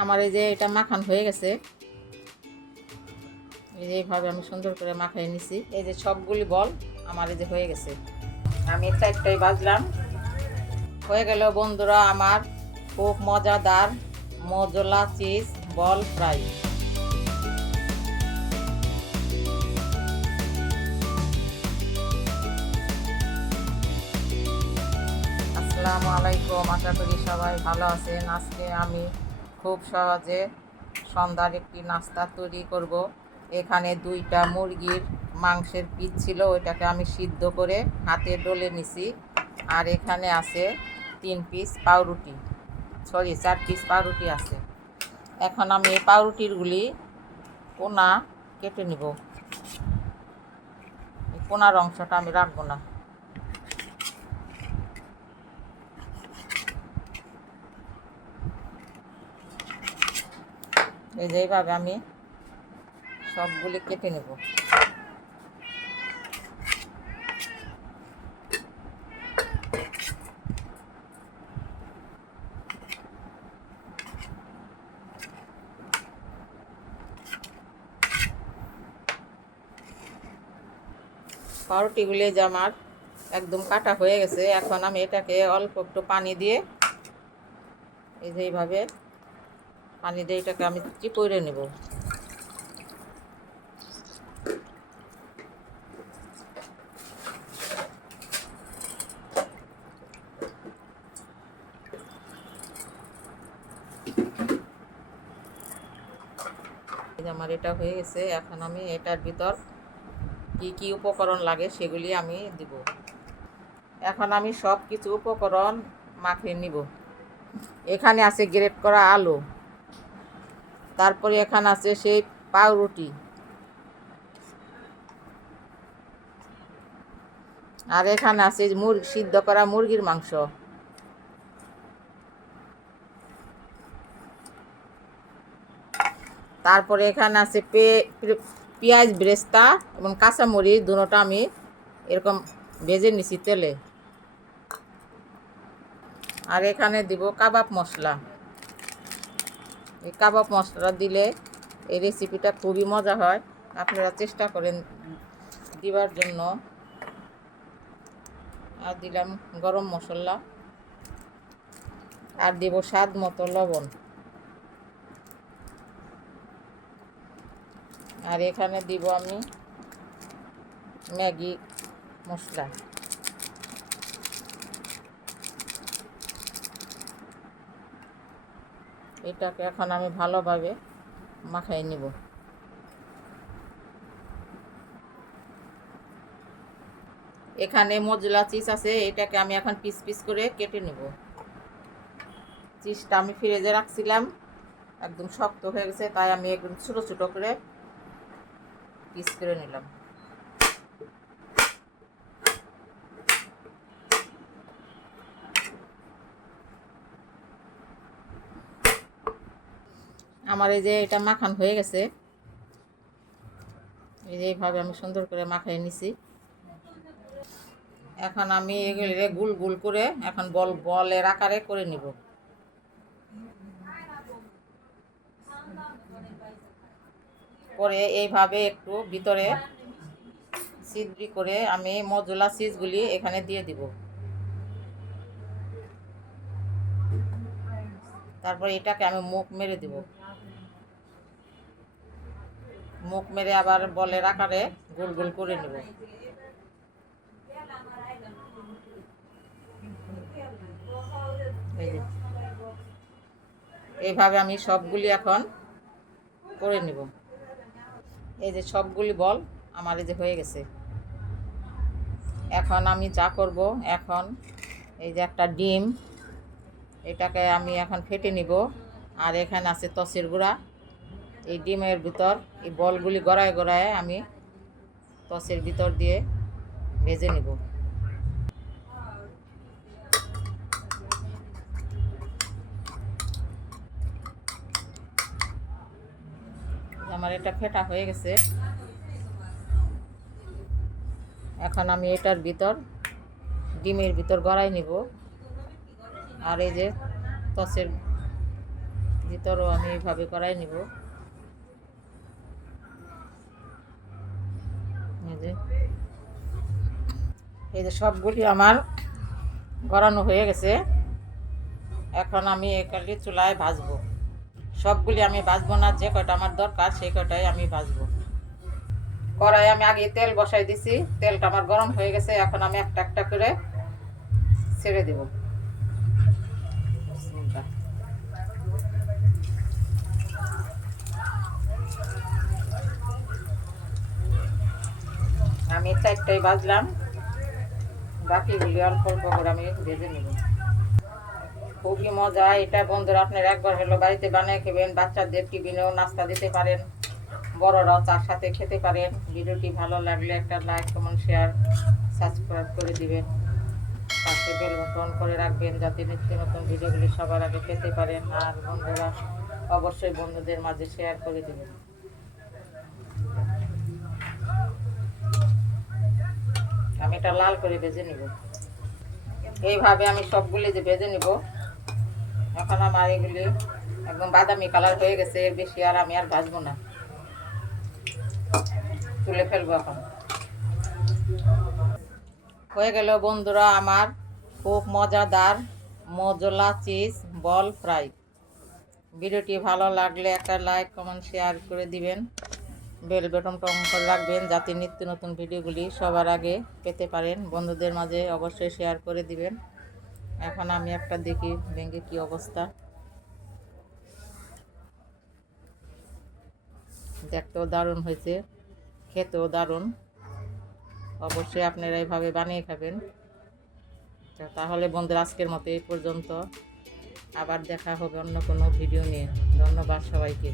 আমার এই যে এটা মাখান হয়ে গেছে। এই যে এইভাবে আমি সুন্দর করে মাখাই নিছি। এই যে সবগুলি বল আমার এই যে হয়ে গেছে। আমি চারটাই বাজলাম। হয়ে গেল বন্ধুরা আমার খুব মজাদার মজলা চিজ বল ফ্রাই। আসসালামু আলাইকুম, আশা করি সবাই ভালো আছেন। আজকে আমি খুব সহজে সন্ধ্যার একটি নাস্তা তৈরি করব। এখানে দুইটা মুরগির মাংসের পিস ছিল, ওইটাকে আমি সিদ্ধ করে হাতে ডলে নিছি। আর এখানে আছে তিন পিস পাউরুটি, সরি, চার পিস পাউরুটি আছে। এখন আমি এই পাউরুটিরগুলি কোনা কেটে নিব। কোনার অংশটা আমি রাখব না। এই যে এইভাবে আমি সবগুলি কেটে নেব। পাউরুটিগুলি যে আমার একদম কাটা হয়ে গেছে, এখন আমি এটাকে অল্প একটু পানি দিয়ে এই যে এইভাবে পানি দিয়ে এটাকে আমি চিপড়ে নেব? আমার এটা হয়ে গেছে, এখন আমি এটার ভিতর কি কি উপকরণ লাগে সেগুলি আমি দিব। এখন আমি সব কিছু উপকরণ মাখিয়ে নিব। এখানে আছে গ্রেট করা আলু। তারপরে এখানে আছে সেই পাউরুটি। আর এখানে আছে মুরগি সিদ্ধ করা মুরগির মাংস। তারপরে এখানে আছে পে, পেঁয়াজ ব্রেস্তা এবং কাঁচামরিচ, দুটোটা আমি এরকম ভেজে নিছি তেলে। আর এখানে দিব কাবাব মশলা। এই কাবাব মশলা দিলে এই রেসিপিটা খুবই মজা হয়। আপনারা চেষ্টা করেন দিবার জন্য। আর দিলাম গরম মশলা। আর দিব স্বাদ মতো লবণ। আর এখানে দিব আমি ম্যাগি মশলা। এটাকে এখন আমি ভালোভাবে মাখাই নিব। এখানে মজলা চিজ আছে, এটাকে আমি এখন পিস পিস করে কেটে নেব। চিজটা আমি ফ্রিজে রাখছিলাম, একদম শক্ত হয়ে গেছে, তাই আমি একদম ছোটো ছোটো করে পিস করে নিলাম। আমার এই যে এটা মাখান হয়ে গেছে। এই যে এইভাবে আমি সুন্দর করে মাখাই নিছি। এখন আমি এগুলি গুল গুল করে এখন বল, বলের আকারে করে নিব। করে এইভাবে একটু ভিতরে সিদ্ধি করে আমি মজলা সিজগুলি এখানে দিয়ে দিব। তারপর এটাকে আমি মুখ মেরে দিব। মুখ মেরে আবার বলের আকারে গোল গোল করে নেব। এইভাবে আমি সবগুলি এখন করে নেব। এই যে সবগুলি বল আমার এই যে হয়ে গেছে। এখন আমি যা করব এখন এই যে একটা ডিম, এটাকে আমি এখন ফেটে নিব। আর এখানে আছে তসের গুঁড়া। এই ডিমের ভিতর এই বলগুলি গড়ায় গড়ায় আমি তসের ভিতর দিয়ে ভেজে নিব। আমার এটা ফেটা হয়ে গেছে। এখন আমি এটার ভিতর ডিমের ভিতর গড়াই নিব। আর এই যে টসের ভিতরও আমি এইভাবে করাই নিব এই যে এই যে সবগুলি আমার গড়ানো হয়ে গেছে। এখন আমি একালি চুলায় ভাজবো। সবগুলি আমি ভাজবো না, যে কয়টা আমার দরকার সেই কয়টাই আমি ভাজবো। কড়াই আমি আগে তেল বসাই দিছি, তেলটা আমার গরম হয়ে গেছে, এখন আমি একটা একটা করে ছেড়ে দেব। আমি চারটাই বাজলাম বাকিগুলি অল্প অল্প করে আমি ভেজে নেব। খুবই মজা, এটা বন্ধুরা আপনারা একবার হলো বাড়িতে বানিয়ে খেবেন, বাচ্চাদের টিফিনেও নাস্তা দিতে পারেন, বড়রাও তার সাথে খেতে পারেন। ভিডিওটি ভালো লাগলে একটা লাইক, কমেন্ট, শেয়ার, সাবস্ক্রাইব করে দিবেন। পাশে বেল বটন করে রাখবেন যাতে নিত্য নতুন ভিডিওগুলি সবার আগে পেতে পারেন। আর বন্ধুরা, অবশ্যই বন্ধুদের মাঝে শেয়ার করে দিবেন। আমি এটা লাল করে ভেজে নিব। এইভাবে আমি সবগুলি যে ভেজে নিব, এখন আমার এগুলি একদম বাদামি কালার হয়ে গেছে, এর বেশি আর আমি আর ভাজবো না। তুলে ফেলব এখন। হয়ে গেল বন্ধুরা আমার খুব মজাদার মজলা চিজ বল ফ্রাই। ভিডিওটি ভালো লাগলে একটা লাইক, কমেন্ট, শেয়ার করে দিবেন। বেল বেটন কম করে রাখবেন যাতে নিত্য নতুন ভিডিওগুলি সবার আগে পেতে পারেন। বন্ধুদের মাঝে অবশ্যই শেয়ার করে দিবেন। এখন আমি একটা দেখি ব্যাঙ্গে কি অবস্থা। দেখতেও দারুণ হয়েছে, খেতেও দারুণ। অবশ্যই আপনারা এইভাবে বানিয়ে খাবেন। তাহলে বন্ধুরা, আজকের মতো এই পর্যন্ত। আবার দেখা হবে অন্য কোনো ভিডিও নিয়ে। ধন্যবাদ সবাইকে।